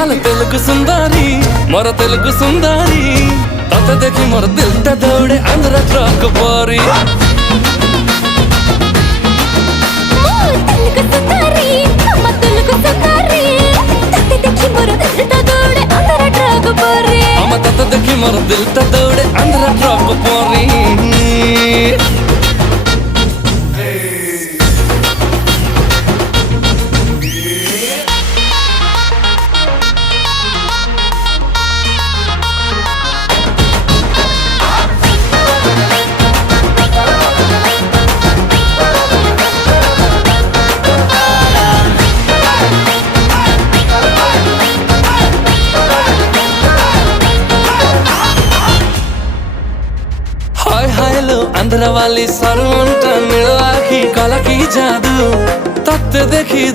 आल तेलुगु सुंदरी मोर तेलुगु सुंदरी तते देखी मोर दिल ता दौड़े आंध्र ट्रक परी तते देखी मोर दिल ता दौड़े आंध्र ट्रक परी आंध्र वाली सरवंटा मिलवा की कला की जादू तत्ते देखी